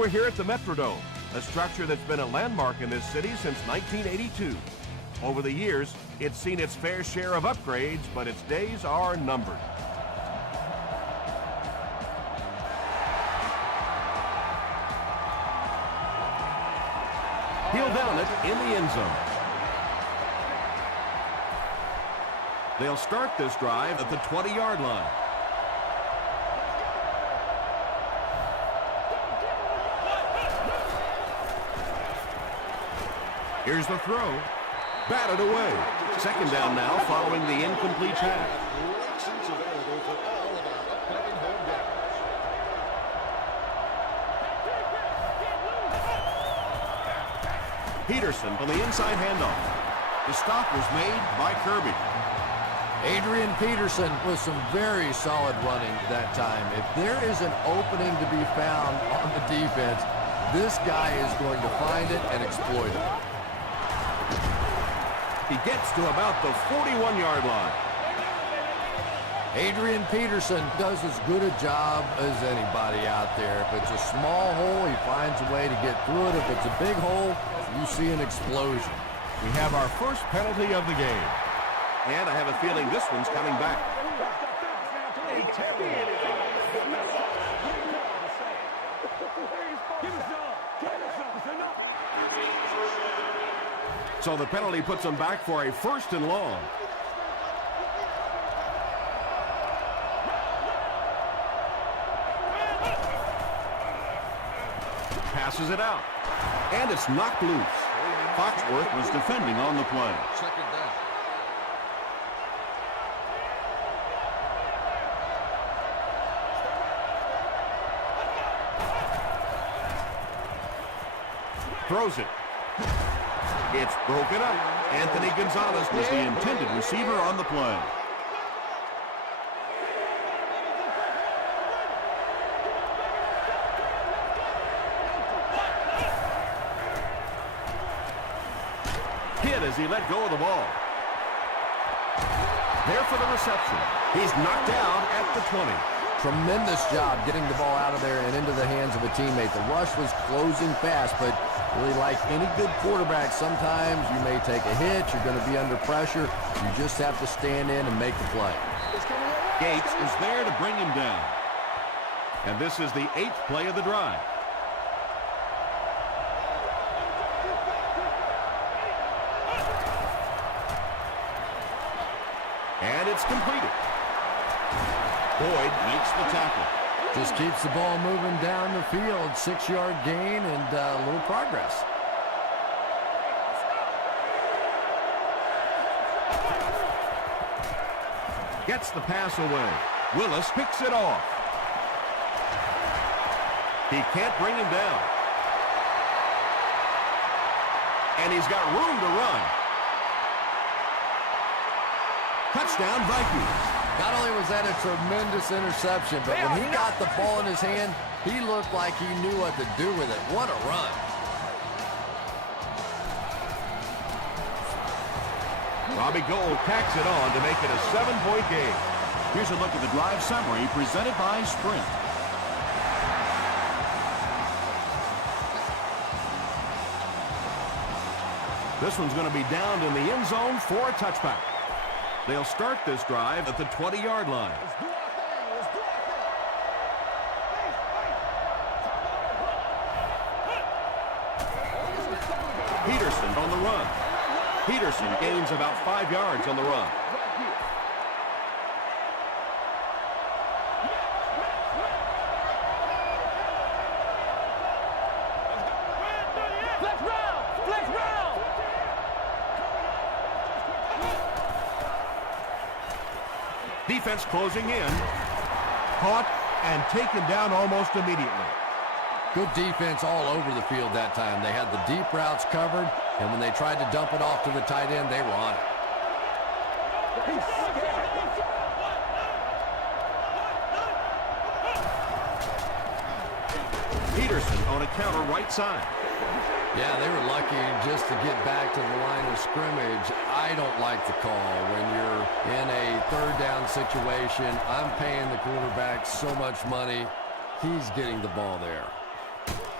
We're here at the Metrodome, a structure that's been a landmark in this city since 1982. Over the years, it's seen its fair share of upgrades, but its days are numbered. He'll down it in the end zone. They'll start this drive at the 20-yard line. Here's the throw. Batted away. Second down now following the incomplete pass. Peterson on the inside handoff. The stop was made by Kirby. Adrian Peterson with some very solid running that time. If there is an opening to be found on the defense, this guy is going to find it and exploit it. He gets to about the 41-yard line. Adrian Peterson does as good a job as anybody out there. If it's a small hole, he finds a way to get through it. If it's a big hole, you see an explosion. We have our first penalty of the game. And I have a feeling this one's coming back. So the penalty puts them back for a first and long. Passes it out. And it's knocked loose. Foxworth was defending on the play. Second down. Throws it. It's broken up. Anthony Gonzalez was the intended receiver on the play. Hit as he let go of the ball. There for the reception. He's knocked out at the 20. Tremendous job getting the ball out of there and into the hands of a teammate. The rush was closing fast, but really, like any good quarterback, sometimes you may take a hit. You're going to be under pressure. You just have to stand in and make the play. Gates is there to bring him down. And this is the 8th play of the drive. And it's completed. Boyd makes the tackle. Just keeps the ball moving down the field. 6-yard gain and a little progress. Gets the pass away. Willis picks it off. He can't bring him down. And he's got room to run. Touchdown, Vikings. Not only was that a tremendous interception, but when he got the ball in his hand, he looked like he knew what to do with it. What a run. Robbie Gould tacks it on to make it a 7-point game. Here's a look at the drive summary presented by Sprint. This one's going to be downed in the end zone for a touchback. They'll start this drive at the 20-yard line. Peterson on the run. Peterson gains about 5 yards on the run. Defense closing in. Caught and taken down almost immediately. Good defense all over the field that time. They had the deep routes covered, and when they tried to dump it off to the tight end, they were on it. Peterson on a counter right side. Yeah, they were lucky just to get back to the line of scrimmage. I don't like the call when you're in a third down situation. I'm paying the quarterback so much money. He's getting the ball there.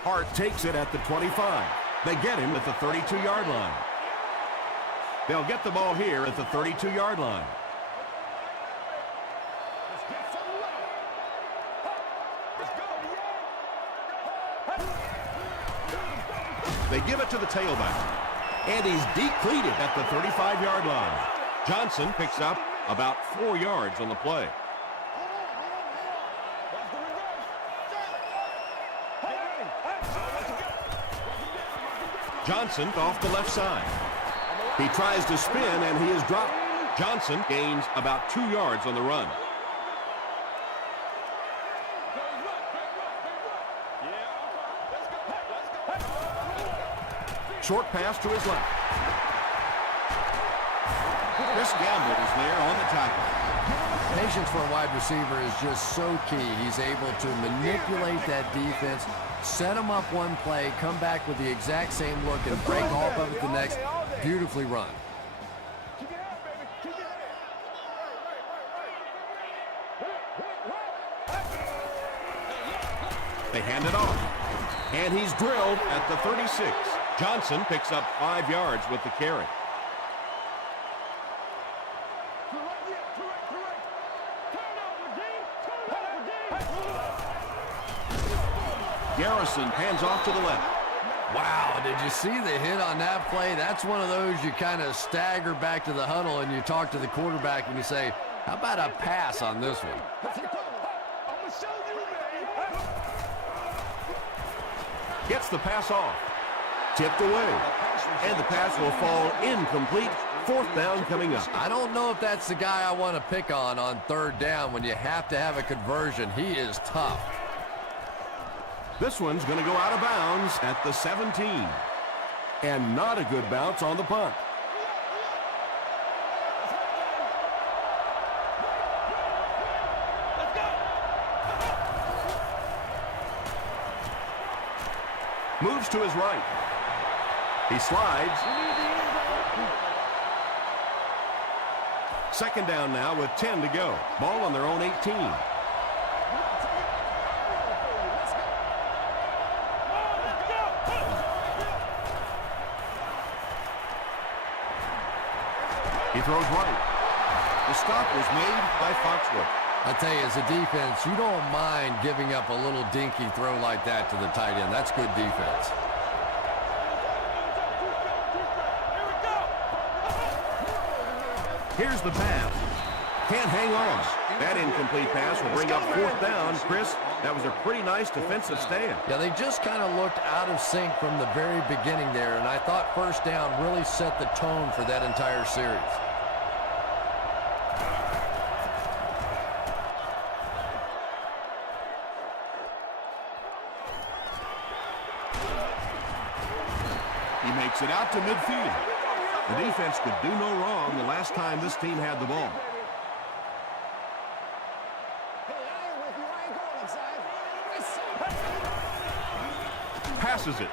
Hart takes it at the 25. They get him at the 32-yard line. They'll get the ball here at the 32-yard line. They give it to the tailback. And he's depleted at the 35-yard line. Johnson picks up about 4 yards on the play. Johnson off the left side. He tries to spin, and he is dropped. Johnson gains about 2 yards on the run. Short pass to his left. Chris Gamble is there on the tackle. Patience for a wide receiver is just so key. He's able to manipulate that defense, set them up one play, come back with the exact same look, and break off of it the next. Beautifully run. They hand it off. And he's drilled at the 36. Johnson picks up 5 yards with the carry. Garrison hands off to the left. Wow, did you see the hit on that play? That's one of those you kind of stagger back to the huddle and you talk to the quarterback and you say, how about a pass on this one? Gets the pass off. Tipped away. And the pass will fall incomplete. 4th down coming up. I don't know if that's the guy I want to pick on 3rd down when you have to have a conversion. He is tough. This one's going to go out of bounds at the 17. And not a good bounce on the punt. Moves to his right. He slides. 2nd down now with 10 to go. Ball on their own 18. He throws right. The stop was made by Foxworth. I tell you, as a defense, you don't mind giving up a little dinky throw like that to the tight end. That's good defense. Here's the pass. Can't hang on. That incomplete pass will bring up 4th down. Chris, that was a pretty nice defensive stand. Yeah, they just kind of looked out of sync from the very beginning there, and I thought 1st down really set the tone for that entire series. He makes it out to midfield. The defense could do no wrong the last time this team had the ball. Passes it.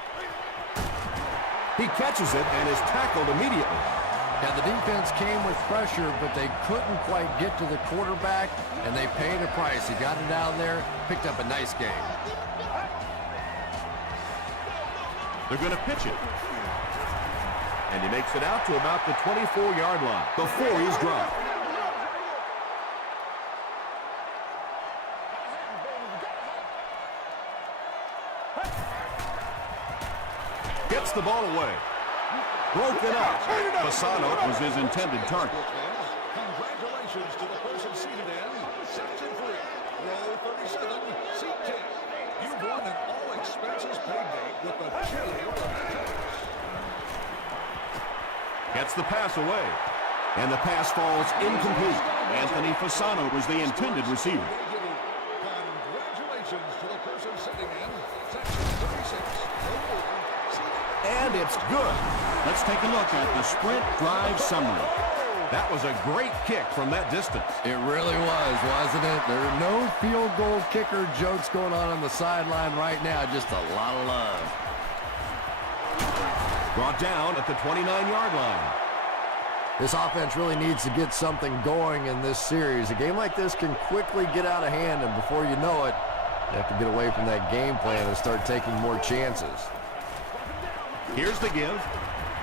He catches it and is tackled immediately. Now, the defense came with pressure, but they couldn't quite get to the quarterback, and they paid a price. He got it out there, picked up a nice game. They're going to pitch it. And he makes it out to about the 24-yard line before he's dropped. Gets the ball away. Broken up. Fasano was his intended target. Congratulations to the person seated in section 3, row 37, seat 10. You've won an all-expenses paid date with the Chili Rockets. Gets the pass away. And the pass falls incomplete. Anthony Fasano was the intended receiver. Congratulations to the person sitting in section 36, row 4, seat 8. And it's good. Let's take a look at the sprint drive summary. That was a great kick from that distance. It really was, wasn't it? There are no field goal kicker jokes going on the sideline right now. Just a lot of love. Brought down at the 29-yard line. This offense really needs to get something going in this series. A game like this can quickly get out of hand, and before you know it, You have to get away from that game plan and start taking more chances. Here's the give.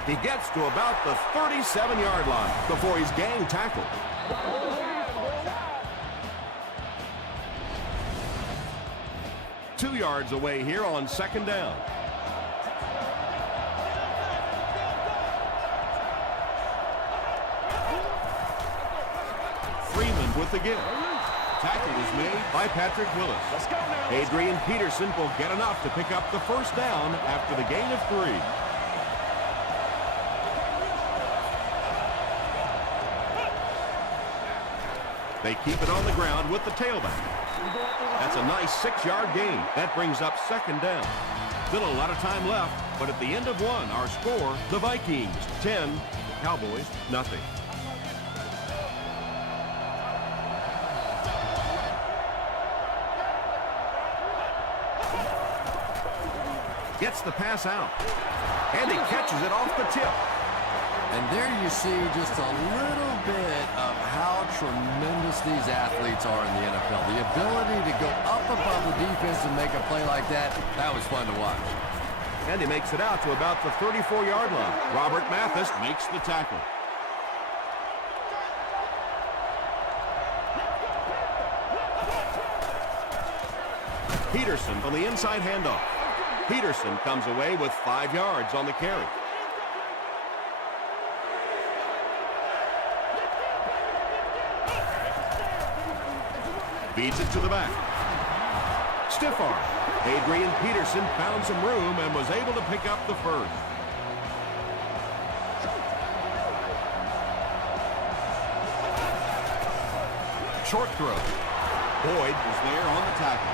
He gets to about the 37-yard line before he's gang tackled. Two yards away here on second down. Freeman with the give. Tackle is made by Patrick Willis. Let's go now. Adrian Peterson will get enough to pick up the first down after the gain of 3. They keep it on the ground with the tailback. That's a nice 6-yard gain. That brings up second down. Still a lot of time left, but at the end of one, our score, the Vikings 10, Cowboys nothing. Gets the pass out, and he catches it off the tip. And there you see just a little bit of how tremendous these athletes are in the NFL. The ability to go up above the defense and make a play like that, that was fun to watch. And he makes it out to about the 34-yard line. Robert Mathis makes the tackle. Peterson on the inside handoff. Peterson comes away with 5 yards on the carry. Feeds it to the back. Stiff arm. Adrian Peterson found some room and was able to pick up the first. Short throw. Boyd is there on the tackle.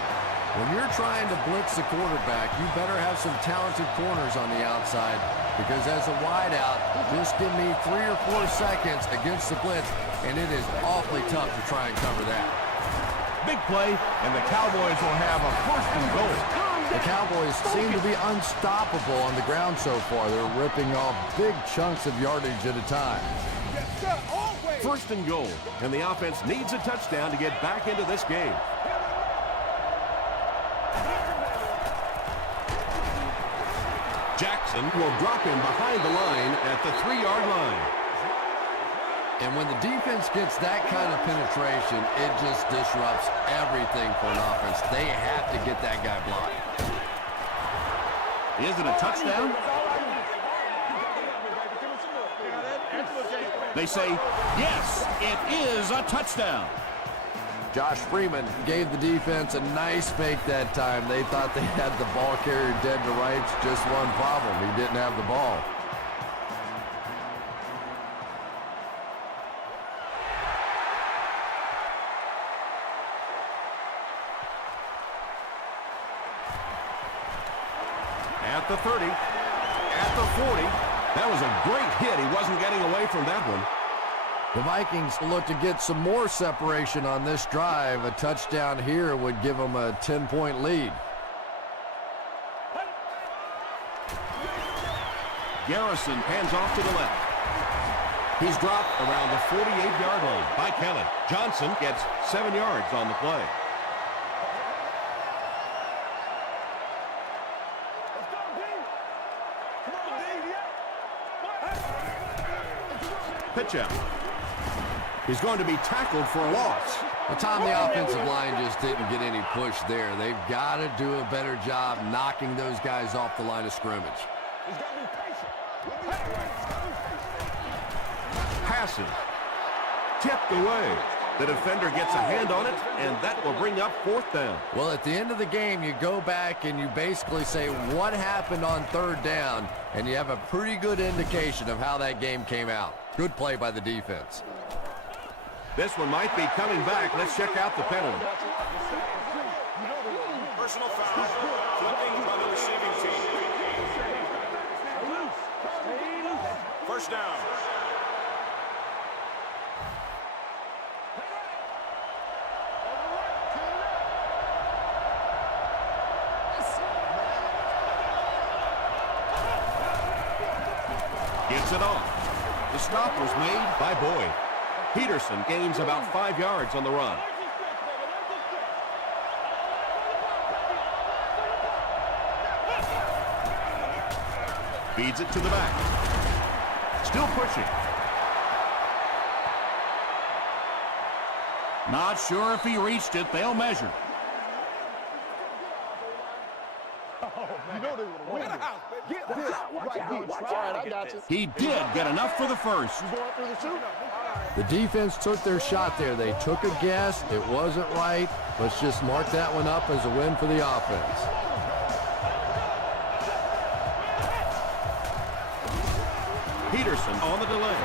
When you're trying to blitz the quarterback, you better have some talented corners on the outside, because as a wideout, just give me 3 or 4 seconds against the blitz, and it is awfully tough to try and cover that. Big play, and the Cowboys will have a 1st and goal. The Cowboys seem to be unstoppable on the ground so far. They're ripping off big chunks of yardage at a time. 1st and goal, and the offense needs a touchdown to get back into this game. Jackson will drop him behind the line at the 3-yard line. And when the defense gets that kind of penetration, it just disrupts everything for an offense. They have to get that guy blocked. Is it a touchdown? They say, yes, it is a touchdown. Josh Freeman gave the defense a nice fake that time. They thought they had the ball carrier dead to rights. Just one problem. He didn't have the ball. At the 30, at the 40. That was a great hit. He wasn't getting away from that one. The Vikings look to get some more separation on this drive. A touchdown here would give them a 10-point lead. Garrison hands off to the left. He's dropped around the 48-yard line by Kelly. Johnson gets 7 yards on the play. Pitch out. He's going to be tackled for a loss. Well, Tom, the offensive line just didn't get any push there. They've got to do a better job knocking those guys off the line of scrimmage. Passes. Tipped away. The defender gets a hand on it, and that will bring up 4th down. Well, at the end of the game, you go back and you basically say what happened on 3rd down, and you have a pretty good indication of how that game came out. Good play by the defense. This one might be coming back. Let's check out the penalty. Personal foul, flipping by the receiving team. 1st down. Gets it off. The stop was made by Boyd. Peterson gains about 5 yards on the run. Feeds it to the back. Still pushing. Not sure if he reached it. They'll measure. He did get enough for the first. The defense took their shot there. They took a guess. It wasn't right. Let's just mark that one up as a win for the offense. Peterson on the delay.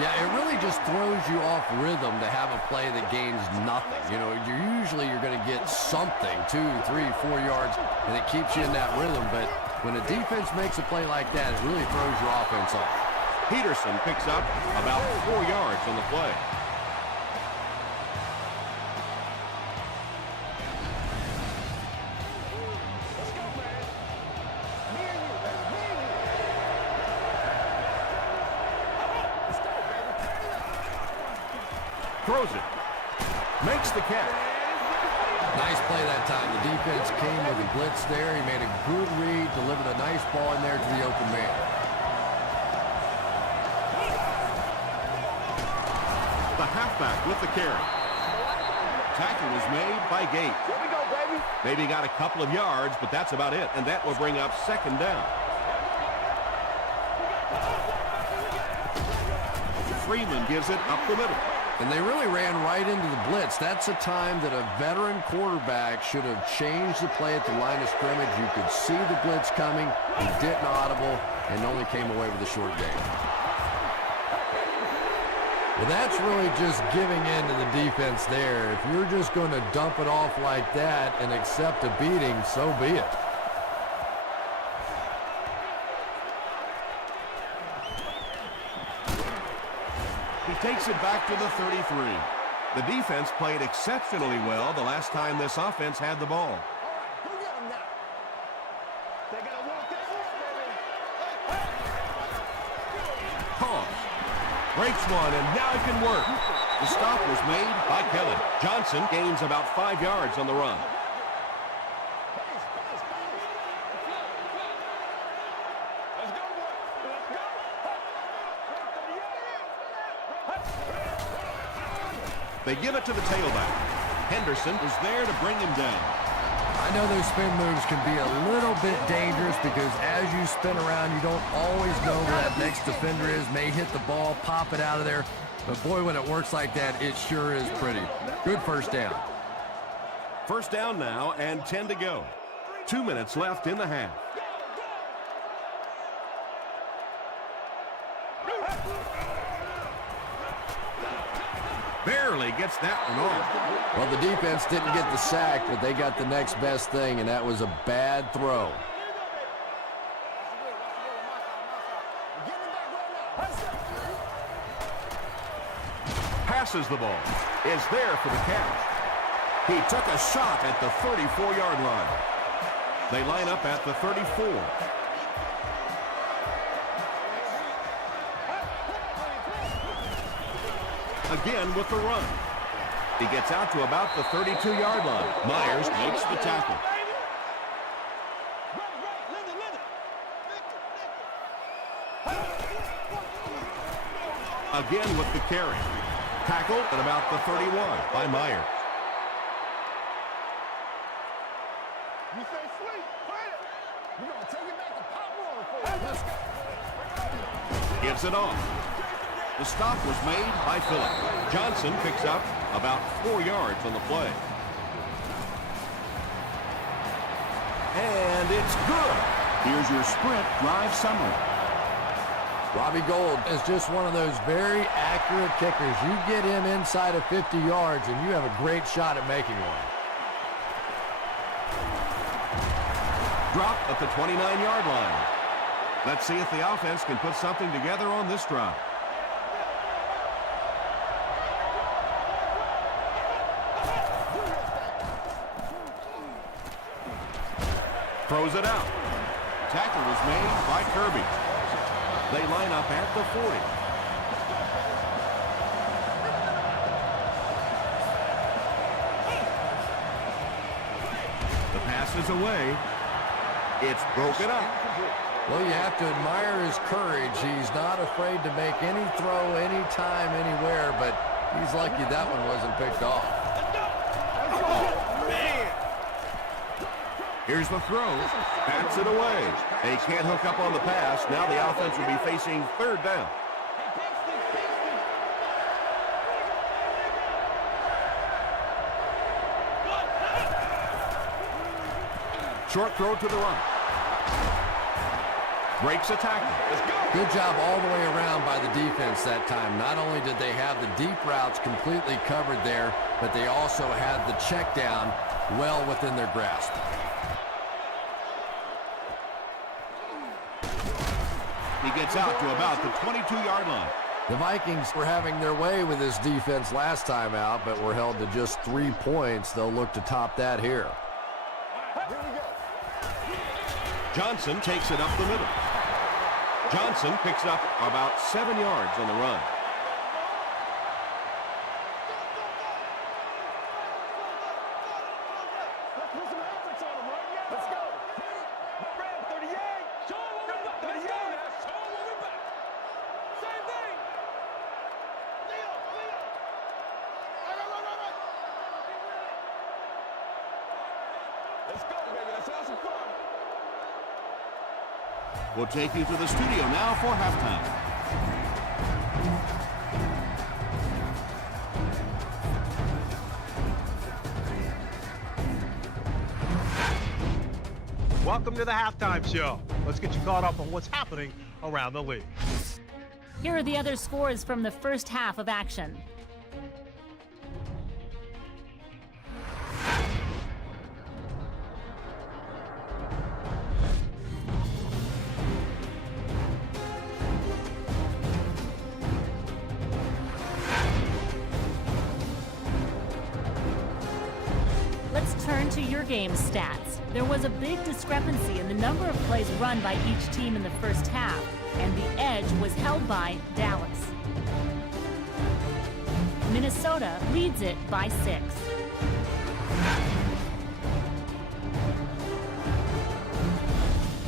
Yeah, it really just throws you off rhythm to have a play that gains nothing. You know, you're going to get something, 2, 3, 4 yards, and it keeps you in that rhythm. But when a defense makes a play like that, it really throws your offense off. Peterson picks up about 4 yards on the play. Throws it. Makes the catch. Nice play that time. The defense came with a blitz there. He made a good read, delivered a nice ball in there to the open man. The halfback with the carry. Tackle was made by Gate. Here we go, baby. Maybe got a couple of yards, but that's about it. And that will bring up second down. Freeman gives it up the middle. And they really ran right into the blitz. That's a time that a veteran quarterback should have changed the play at the line of scrimmage. You could see the blitz coming. He didn't audible and only came away with a short gain. Well, that's really just giving in to the defense there. If you're just going to dump it off like that and accept a beating, so be it. He takes it back to the 33. The defense played exceptionally well the last time this offense had the ball. Pause. Breaks one, and now he can work. The stop was made by Kelly. Johnson gains about 5 yards on the run. They give it to the tailback. Henderson is there to bring him down. I know those spin moves can be a little bit dangerous because as you spin around, you don't always know where that next defender is. May hit the ball, pop it out of there. But boy, when it works like that, it sure is pretty. Good first down. First down now and 10 to go. 2 minutes left in the half. Barely gets that one off. Well, the defense didn't get the sack, but they got the next best thing, and that was a bad throw. Passes the ball. Is there for the catch. He took a shot at the 34-yard line. They line up at the 34. Again with the run. He gets out to about the 32-yard line. Myers makes the tackle. Again with the carry. Tackled at about the 31 by Myers. You say sweet, play it. We're going to take it back to pop water for you. Let's go. Gives it off. The stop was made by Phillip. Johnson picks up about 4 yards on the play. And it's good. Here's your sprint drive summary. Robbie Gould is just one of those very accurate kickers. You get him inside of 50 yards, and you have a great shot at making one. Drop at the 29-yard line. Let's see if the offense can put something together on this drive. Throws it out. Tackle was made by Kirby. They line up at the 40. The pass is away. It's broken up. Well, you have to admire his courage. He's not afraid to make any throw, anytime, anywhere, but he's lucky that one wasn't picked off. Oh, man! Here's the throw. Bats it away. They can't hook up on the pass. Now the offense will be facing third down. Short throw to the right. Breaks a tackle. Good job all the way around by the defense that time. Not only did they have the deep routes completely covered there, but they also had the check down well within their grasp. He gets out to about the 22-yard line. The Vikings were having their way with this defense last time out, but were held to just 3 points. They'll look to top that here. Johnson takes it up the middle. Johnson picks up about 7 yards on the run. We'll take you to the studio now for halftime. Welcome to the halftime show. Let's get you caught up on what's happening around the league. Here are the other scores from the first half of action. Let's turn to your game stats. There was a big discrepancy in the number of plays run by each team in the first half, and the edge was held by Dallas. Minnesota leads it by 6.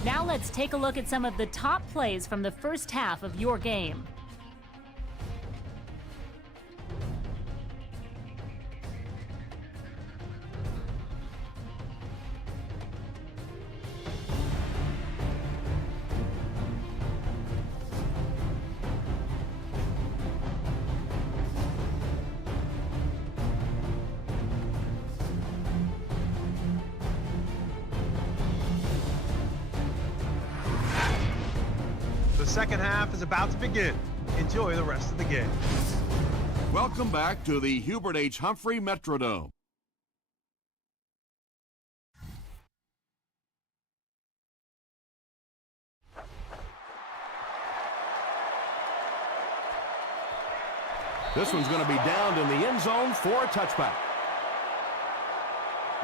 Now let's take a look at some of the top plays from the first half of your game. The second half is about to begin. Enjoy the rest of the game. Welcome back to the Hubert H. Humphrey Metrodome. This one's going to be downed in the end zone for a touchback.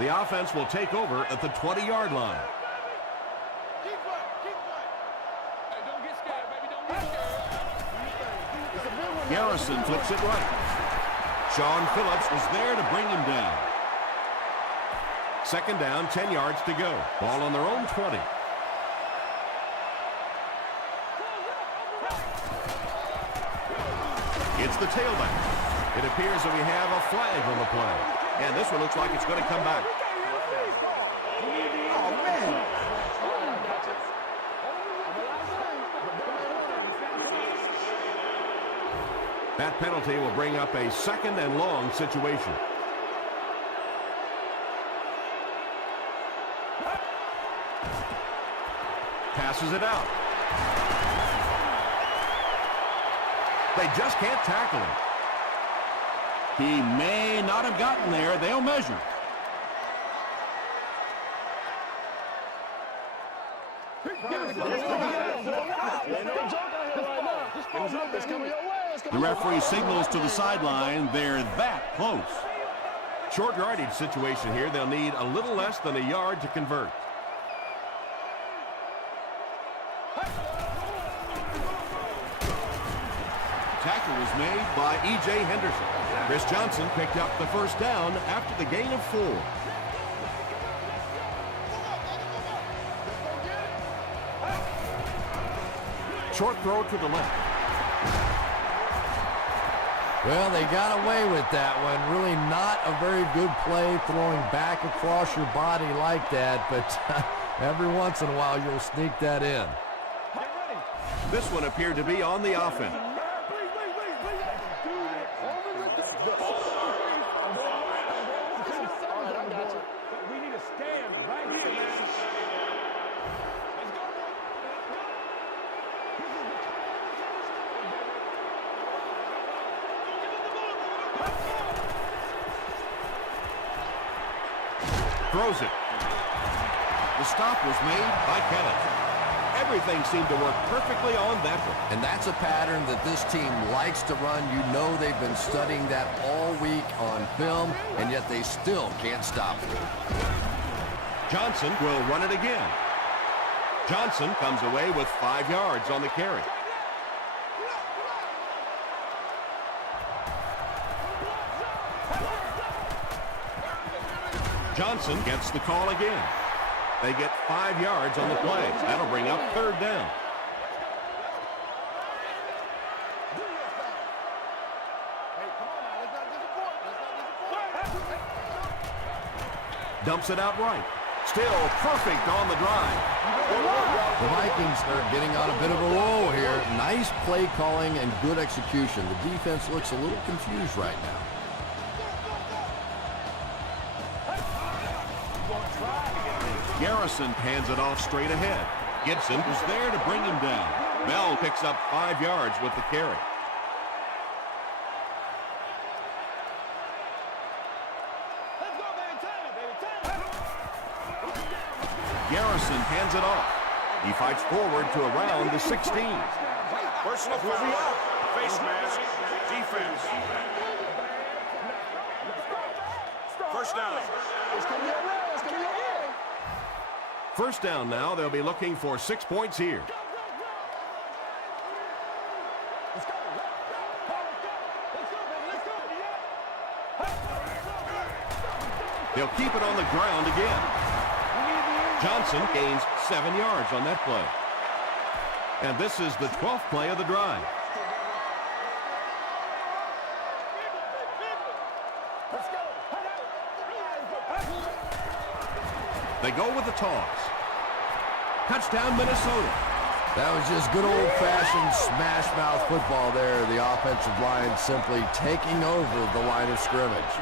The offense will take over at the 20-yard line. Garrison flips it right. Sean Phillips was there to bring him down. Second down, 10 yards to go. Ball on their own 20. It's the tailback. It appears that we have a flag on the play. And this one looks like it's going to come back. Oh, man. That penalty will bring up a second and long situation. Passes it out. They just can't tackle him. He may not have gotten there. They'll measure. The referee signals to the sideline. They're that close. Short yardage situation here. They'll need a little less than a yard to convert. Tackle was made by E.J. Henderson. Chris Johnson picked up the first down after the gain of 4. Short throw to the left. Well, they got away with that one. Really not a very good play throwing back across your body like that, but every once in a while you'll sneak that in. This one appeared to be on the offense. Throws it. The stop was made by Kenneth. Everything seemed to work perfectly on that one. And that's a pattern that this team likes to run. You know they've been studying that all week on film, and yet they still can't stop it. Johnson will run it again. Johnson comes away with 5 yards on the carry. Johnson gets the call again. They get 5 yards on the play. That'll bring up 3rd down. Dumps it out right. Still perfect on the drive. The Vikings are getting on a bit of a roll here. Nice play calling and good execution. The defense looks a little confused right now. Garrison hands it off straight ahead. Gibson is there to bring him down. Bell picks up 5 yards with the carry. Garrison hands it off. He fights forward to around the 16. Personal foul. Face mask. Defense. First down. First down now. They'll be looking for 6 points here. They'll keep it on the ground again. Johnson gains 7 yards on that play. And this is the 12th play of the drive. They go with the toss. Touchdown, Minnesota. That was just good old-fashioned smash-mouth football there. The offensive line simply taking over the line of scrimmage.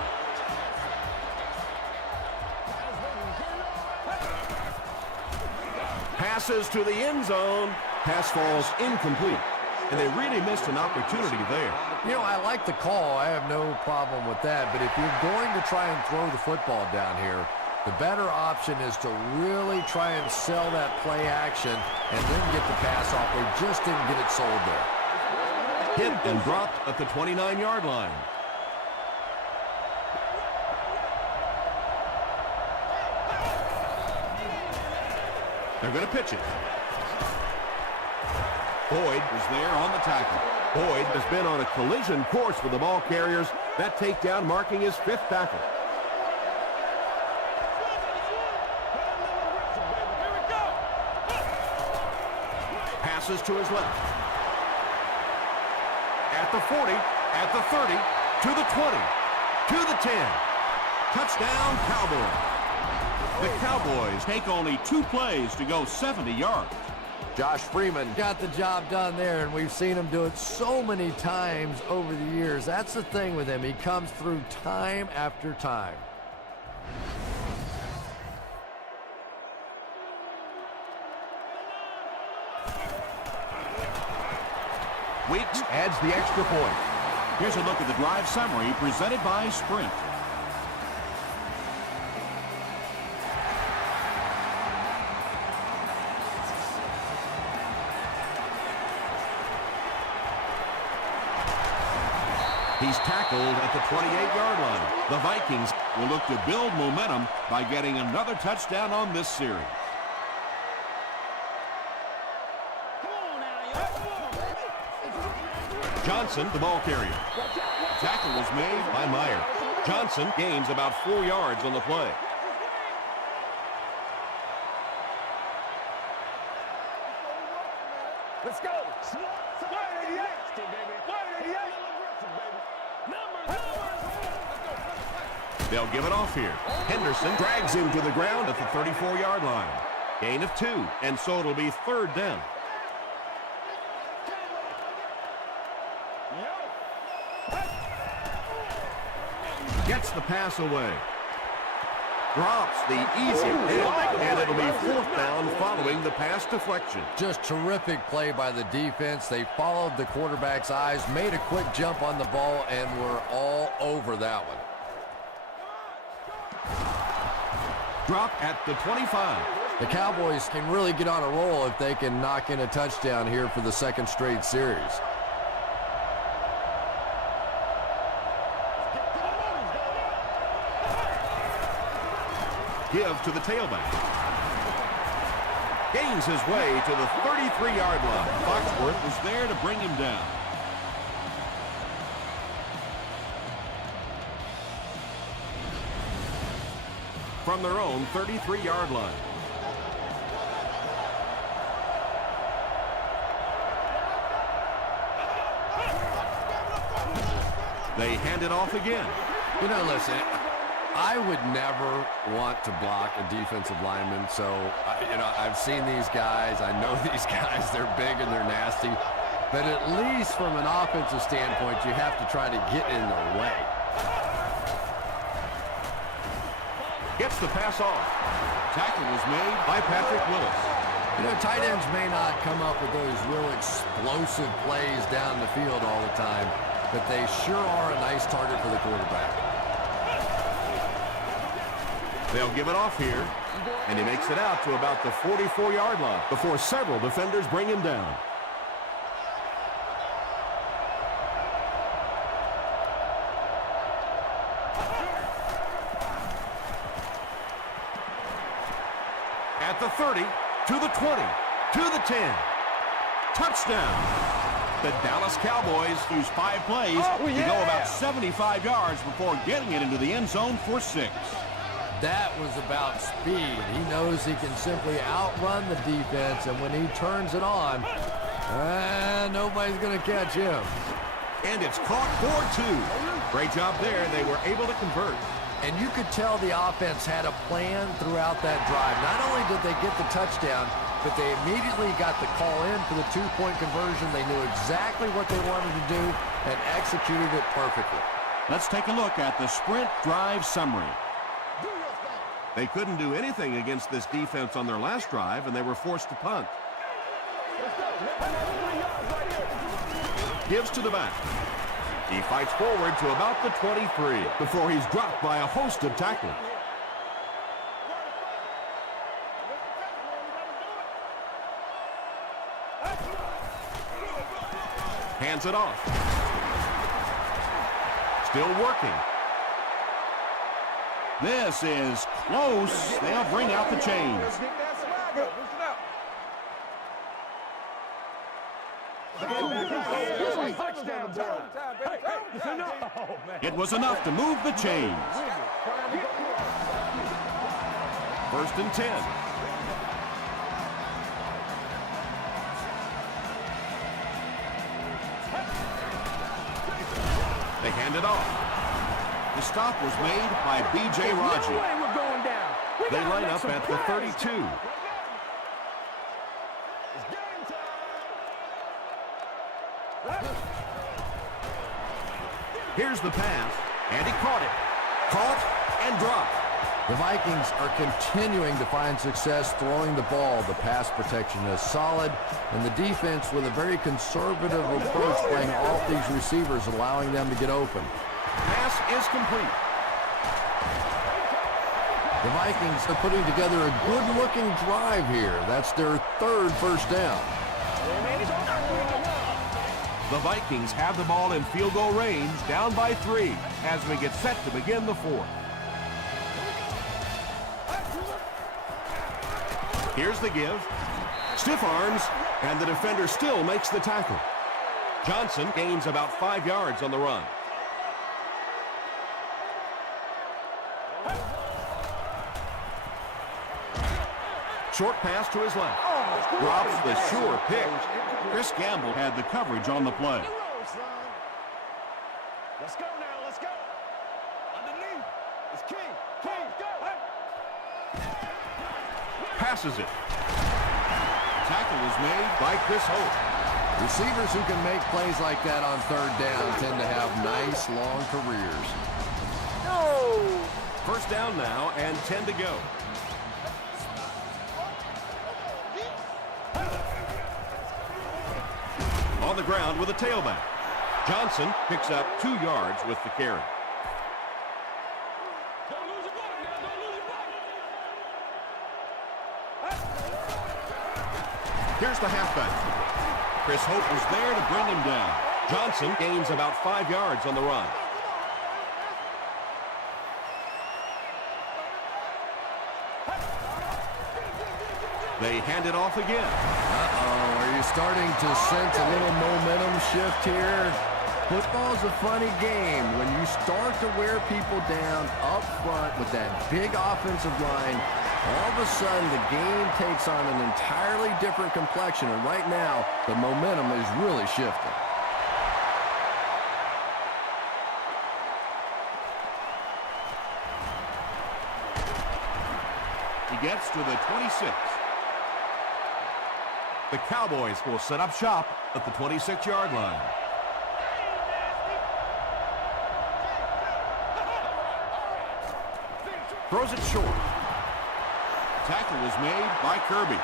Passes to the end zone. Pass falls incomplete. And they really missed an opportunity there. You know, I like the call. I have no problem with that. But if you're going to try and throw the football down here, the better option is to really try and sell that play action and then get the pass off. They just didn't get it sold there. Hit and dropped at the 29-yard line. They're going to pitch it. Boyd is there on the tackle. Boyd has been on a collision course with the ball carriers. That takedown marking his 5th tackle. Passes to his left. At the 40, at the 30, to the 20, to the 10. Touchdown, Cowboys. The Cowboys take only 2 plays to go 70 yards. Josh Freeman got the job done there, and we've seen him do it so many times over the years. That's the thing with him. He comes through time after time. Weeks adds the extra point. Here's a look at the drive summary presented by Sprint. He's tackled at the 28-yard line. The Vikings will look to build momentum by getting another touchdown on this series. Johnson, the ball carrier. Tackle was made by Meyer. Johnson gains about 4 yards on the play. Let's go. Word 88. Word 88. They'll give it off here. Henderson drags him to the ground at the 34-yard line. Gain of 2, and so it'll be 3rd down. Gets the pass away. Drops the easy hit, and it'll be 4th down following the pass deflection. Just terrific play by the defense. They followed the quarterback's eyes, made a quick jump on the ball, and were all over that one. Drop at the 25. The Cowboys can really get on a roll if they can knock in a touchdown here for the 2nd straight series. Give to the tailback. Gains his way to the 33-yard line. Foxworth was there to bring him down. From their own 33-yard line. They hand it off again. You know, listen, I would never want to block a defensive lineman, so, I've seen these guys. I know these guys. They're big and they're nasty. But at least from an offensive standpoint, you have to try to get in their way. Gets the pass off. Tackle was made by Patrick Willis. Tight ends may not come up with those real explosive plays down the field all the time, but they sure are a nice target for the quarterback. They'll give it off here, and he makes it out to about the 44-yard line before several defenders bring him down. At the 30, to the 20, to the 10. Touchdown. The Dallas Cowboys use 5 plays to go about 75 yards before getting it into the end zone for 6. That was about speed. He knows he can simply outrun the defense, and when he turns it on, nobody's going to catch him. And it's caught for 2. Great job there. They were able to convert. And you could tell the offense had a plan throughout that drive. Not only did they get the touchdown, but they immediately got the call in for the 2-point conversion. They knew exactly what they wanted to do and executed it perfectly. Let's take a look at the sprint drive summary. They couldn't do anything against this defense on their last drive, and they were forced to punt. Gives to the back. He fights forward to about the 23 before he's dropped by a host of tacklers. Hands it off. Still working. This is close. They'll bring out the chains. It was enough to move the chains. 1st and 10. They hand it off. The stop was made by B.J. Raji. They line up at the 32. Here's the pass, and he caught it. Caught and dropped. The Vikings are continuing to find success throwing the ball. The pass protection is solid, and the defense with a very conservative approach playing off these receivers, allowing them to get open. Pass is complete. The Vikings are putting together a good-looking drive here. That's their 3rd first down. The Vikings have the ball in field goal range, down by 3, as we get set to begin the 4th. Here's the give. Stiff arms, and the defender still makes the tackle. Johnson gains about 5 yards on the run. Short pass to his left. Drops the sure pick. Chris Gamble had the coverage on the play. Let's go now, let's go. Underneath. It's King. King, go. Passes it. Tackle was made by Chris Hope. Receivers who can make plays like that on third down tend to have nice, long careers. No. First down now and 10 to go. On the ground with a tailback. Johnson picks up 2 yards with the carry. Here's the halfback. Chris Hope was there to bring him down. Johnson gains about 5 yards on the run. They hand it off again. Uh-oh, are you starting to sense a little momentum shift here? Football's a funny game. When you start to wear people down up front with that big offensive line, all of a sudden the game takes on an entirely different complexion, and right now the momentum is really shifting. He gets to the 26. The Cowboys will set up shop at the 26-yard line. Throws it short. Tackle was made by Kirby.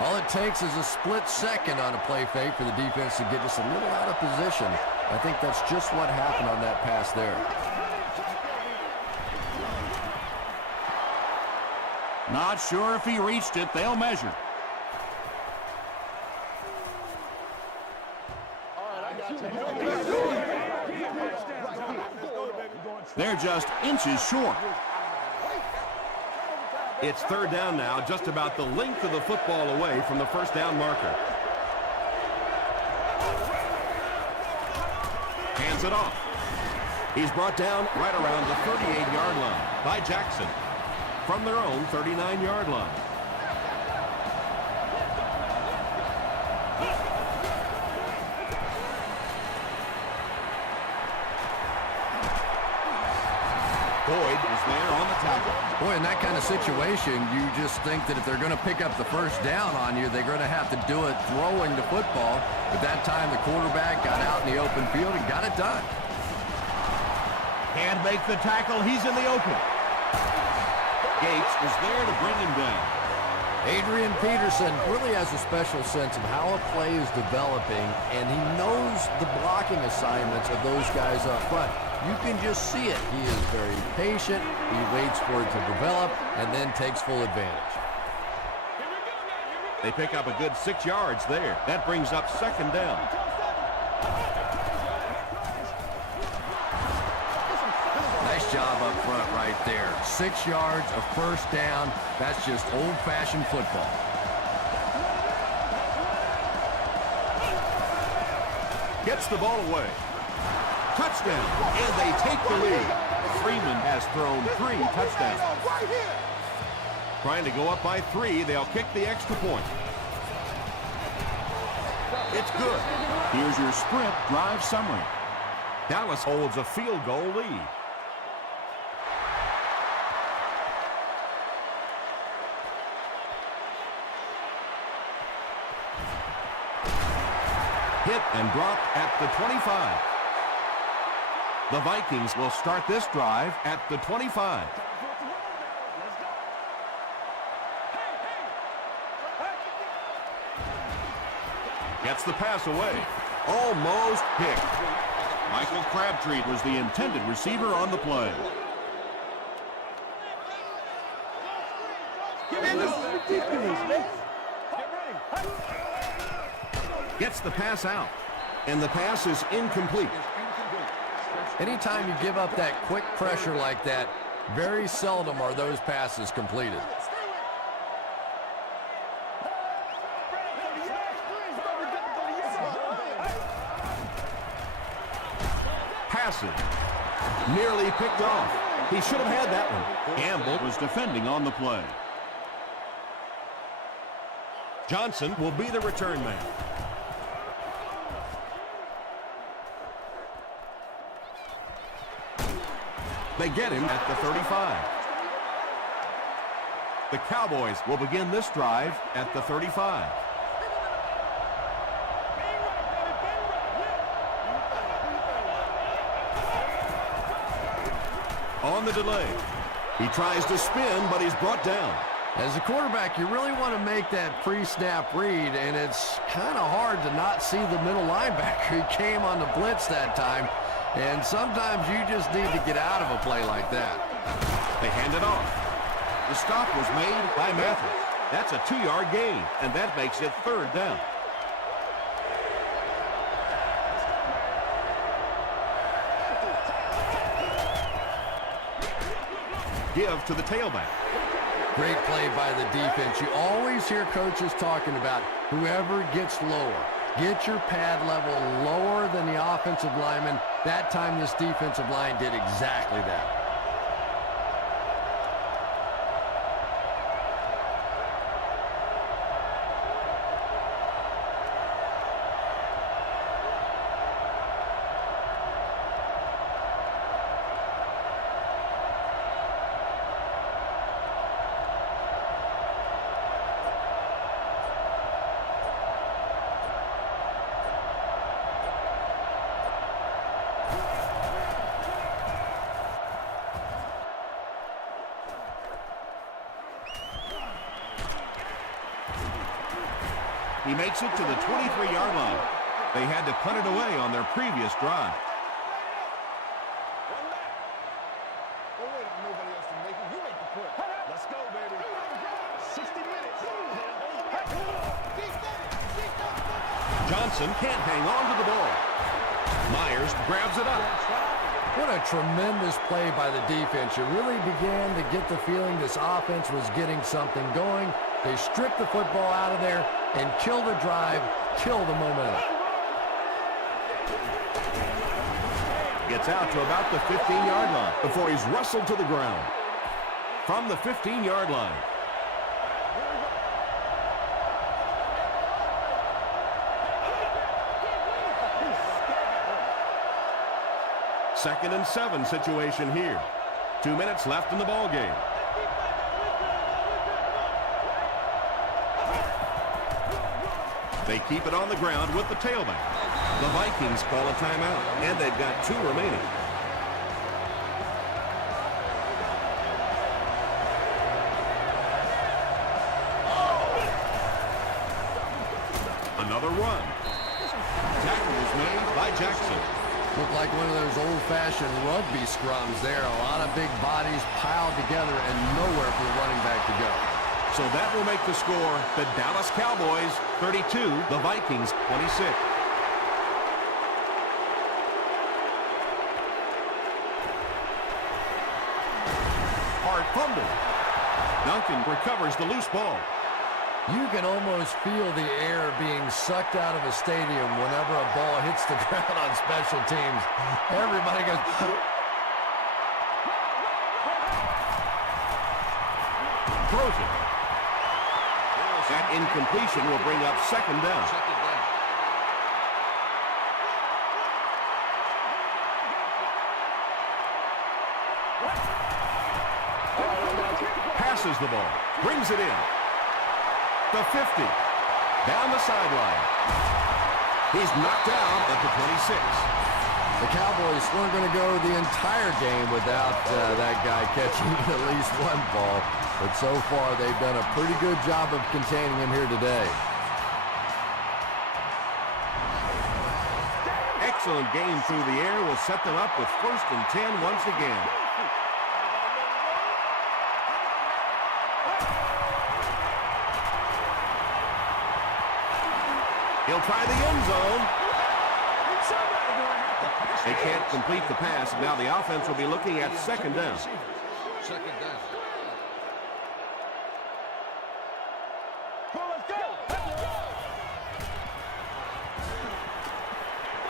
All it takes is a split second on a play fake for the defense to get just a little out of position. I think that's just what happened on that pass there. Not sure if he reached it. They'll measure. They're just inches short. It's third down now, just about the length of the football away from the first down marker. Hands it off. He's brought down right around the 38-yard line by Jackson from their own 39-yard line. Boyd is there on the tackle. Boy, in that kind of situation, you just think that if they're going to pick up the first down on you, they're going to have to do it throwing the football. But that time, the quarterback got out in the open field and got it done. Can't make the tackle. He's in the open. Gates is there to bring him down. Adrian Peterson really has a special sense of how a play is developing, and he knows the blocking assignments of those guys up front. You can just see it. He is very patient. He waits for it to develop and then takes full advantage. They pick up a good 6 yards there. That brings up second down. Nice job up front right there. 6 yards, a first down. That's just old-fashioned football. Gets the ball away. Touchdown, and they take the lead. Freeman has thrown 3 touchdowns. Trying to go up by 3, they'll kick the extra point. It's good. Here's your sprint drive summary. Dallas holds a field goal lead. Hit and dropped at the 25. The Vikings will start this drive at the 25. Gets the pass away. Almost picked. Michael Crabtree was the intended receiver on the play. Gets the pass out. And the pass is incomplete. Anytime you give up that quick pressure like that, very seldom are those passes completed. Passes. Nearly picked off. He should have had that one. Gamble was defending on the play. Johnson will be the return man. They get him at the 35. The Cowboys will begin this drive at the 35. On the delay. He tries to spin, but he's brought down. As a quarterback, you really want to make that pre-snap read, and it's kind of hard to not see the middle linebacker. He came on the blitz that time, and sometimes you just need to get out of a play like that. They hand it off. The stop was made by Mathis. That's a 2-yard gain, and that makes it 3rd down. Give to the tailback. Great play by the defense. You always hear coaches talking about whoever gets lower. Get your pad level lower than the offensive lineman. That time this defensive line did exactly that. He makes it to the 23-yard line. They had to punt it away on their previous drive. Don't wait on nobody else to make it. You make the punt. Let's go, baby. 60 minutes. Johnson can't hang on to the ball. Myers grabs it up. What a tremendous play by the defense. You really began to get the feeling this offense was getting something going. They stripped the football out of there and kill the drive, kill the momentum. Gets out to about the 15-yard line before he's wrestled to the ground. From the 15-yard line. Second and 7 situation here. 2 minutes left in the ball game. They keep it on the ground with the tailback. The Vikings call a timeout, and they've got 2 remaining. Another run. Tackle was made by Jackson. Looked like one of those old-fashioned rugby scrums there. A lot of big bodies piled together and nowhere for the running back to go. So that will make the score the Dallas Cowboys 32, the Vikings 26. Hard fumble. Duncan recovers the loose ball. You can almost feel the air being sucked out of a stadium whenever a ball hits the ground on special teams. Everybody goes... Throws it. That incompletion will bring up 2nd down. Passes the ball. Brings it in. The 50. Down the sideline. He's knocked down at the 26. The Cowboys weren't going to go the entire game without that guy catching at least one ball. But so far, they've done a pretty good job of containing him here today. Excellent game through the air will set them up with 1st and 10 once again. He'll try the end zone. They can't complete the pass. Now the offense will be looking at 2nd down. 2nd down.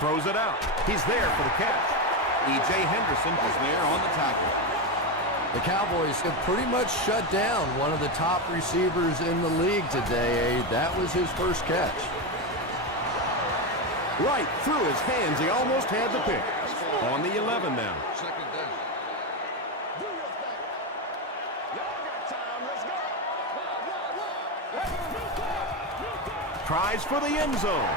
Throws it out. He's there for the catch. E.J. Henderson was there on the tackle. The Cowboys have pretty much shut down one of the top receivers in the league today. That was his first catch. Right through his hands. He almost had the pick. On the 11 now. Second down. Do your thing. Y'all got time. Let's go. Tries for the end zone.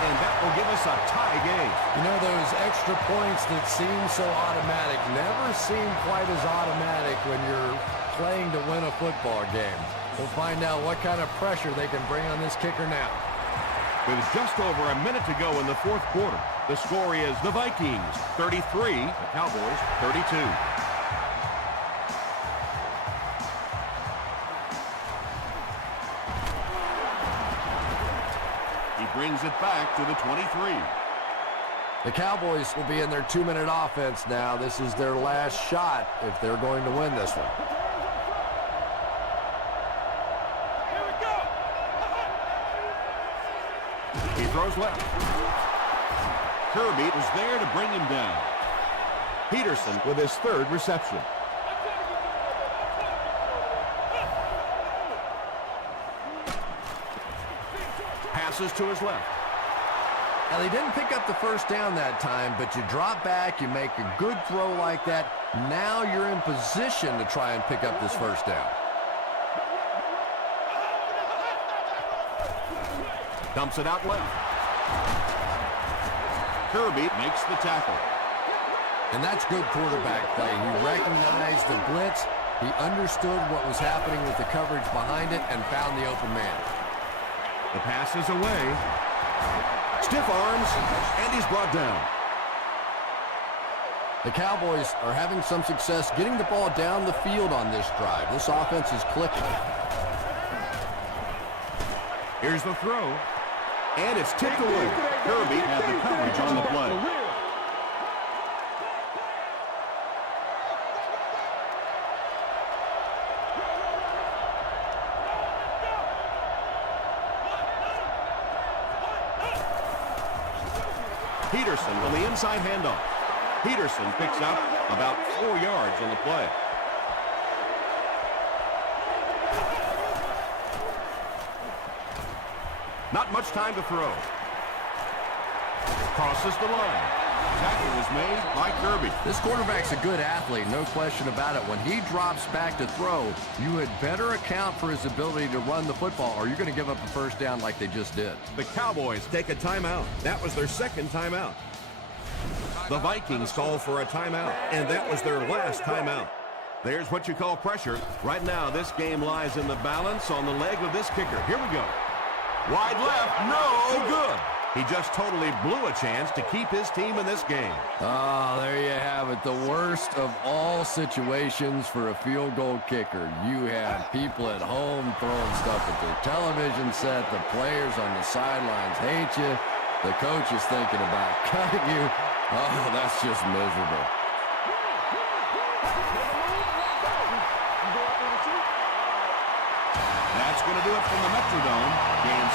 And that will give us a tie game. You know, those extra points that seem so automatic never seem quite as automatic when you're playing to win a football game. We'll find out what kind of pressure they can bring on this kicker now. With just over a minute to go in the fourth quarter, the score is the Vikings 33, the Cowboys 32. He brings it back to the 23. The Cowboys will be in their 2-minute offense now. This is their last shot if they're going to win this one. He throws left. Kirby was there to bring him down. Peterson with his third reception. Passes to his left. Now, they didn't pick up the first down that time, but you drop back, you make a good throw like that. Now you're in position to try and pick up this first down. Dumps it out left. Kirby makes the tackle. And that's good quarterback play. He recognized the blitz. He understood what was happening with the coverage behind it and found the open man. The pass is away. Stiff arms, and he's brought down. The Cowboys are having some success getting the ball down the field on this drive. This offense is clicking. Here's the throw, and it's tipped away. Kirby had the coverage on the play. Peterson on the inside handoff. Peterson picks up about 4 yards on the play. Not much time to throw. Crosses the line. Tackle was made by Kirby. This quarterback's a good athlete, no question about it. When he drops back to throw, you had better account for his ability to run the football, or you're going to give up a first down like they just did. The Cowboys take a timeout. That was their second timeout. The Vikings call for a timeout, and that was their last timeout. There's what you call pressure. Right now, this game lies in the balance on the leg of this kicker. Here we go. Wide left, no good. He just totally blew a chance to keep his team in this game. Oh, there you have it. The worst of all situations for a field goal kicker. You have people at home throwing stuff at their television set. The players on the sidelines hate you. The coach is thinking about cutting you. Oh, that's just miserable. That's going to do it from the Metrodome. Game